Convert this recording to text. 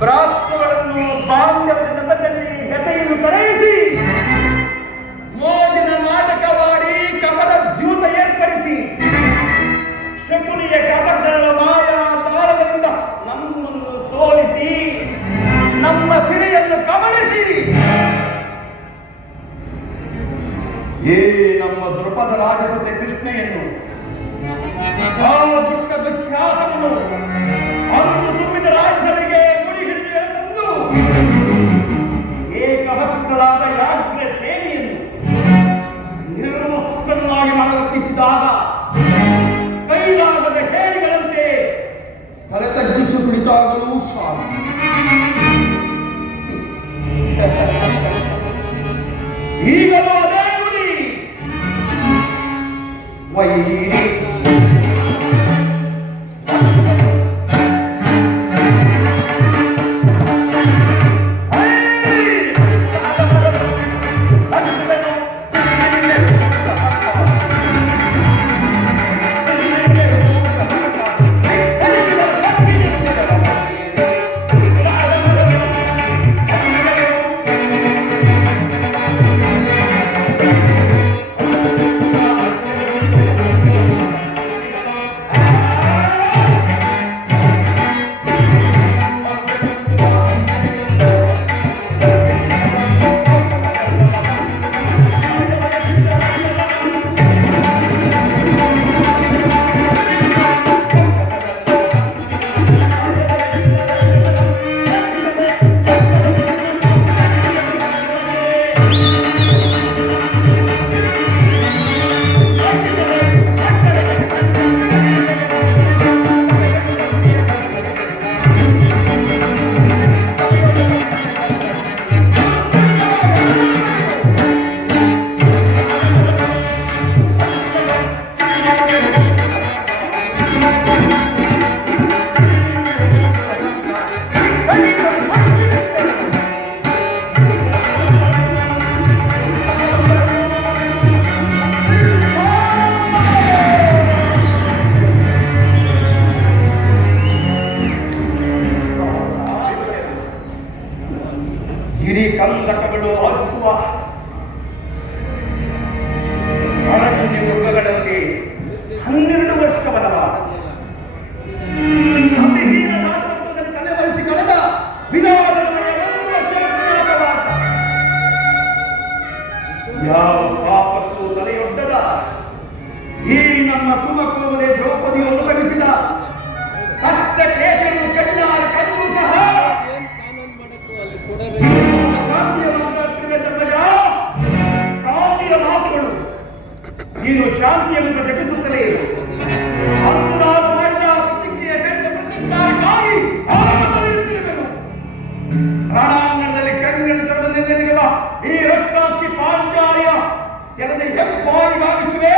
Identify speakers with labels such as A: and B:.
A: ಭ್ರಾತೃಗಳನ್ನು ಬಾಂಧವದ ನೆಪದಲ್ಲಿ ಬೆಸೆಯನ್ನು ಕರೆಯಿಸಿ. ಮೋಜಿನ ನಾಟಕವಾಡಿ ಕಮಲ ದ್ಯೂತ ಏರ್ಪಡಿಸಿ. ಶಕುನಿಯ ಕಬರ್ದಳ ಮಾಯಾ ತಾಳಗಳಿಂದ ನಮ್ಮನ್ನು ಸೋಲಿಸಿ, ನಮ್ಮ ಸಿರಿಯನ್ನು ಕಬಳಿಸಿ. ಏ ನಮ್ಮ ದೃಪದ ರಾಜಸತೆ ಕೃಷ್ಣೆಯನ್ನು ಆ ದುಷ್ಟ ದುಶ್ಯಾಸವನ್ನು ಏಕವಸ್ತ್ರಳಾದ ಯಾಜ್ಞ ಸೇನೆಯನ್ನು ನಿರ್ವಸ್ತ್ರನಾಗಿ ಮಾಡಲಪ್ಪಿಸಿದಾಗ ಕೈಲಾಗದ ಹೇಳಿಗಳಂತೆ ತಲೆ ತಗ್ಗಿಸು ಕುಳಿತಾಗಲೂ ಹಸುವ ಅರಣ್ಯ ಮೃಗಗಳಂತೆ ಹನ್ನೆರಡು ವರ್ಷ ವನವಾಸ ಕಳೆದ ಯಾವ ಪಾಪಕ್ಕೂ ತಲೆಯೊಡ್ಡದ ಈ ನಮ್ಮ ಸುಮಕೋಮಲೆ ದ್ರೌಪದಿ ನೀನು ಶಾಂತಿಯನ್ನು ಜಪಿಸುತ್ತಲೇ ಇರು. ಅಂದು ನಾನು ಮಾಡಿದ ಸೆಳೆದ ಪ್ರತಿಜ್ಞಾನಕ್ಕಾಗಿ ಆತರಿಯುತ್ತಿರುವೆನು ರಣಾಂಗಣದಲ್ಲಿ ಈ ರಕ್ತಾಕ್ಷಿ ಪಾಂಚಾರ್ಯ ಕೆಲದ ಹೆಬ್ಬಾಯಿಗಾಗಿಸುವೆ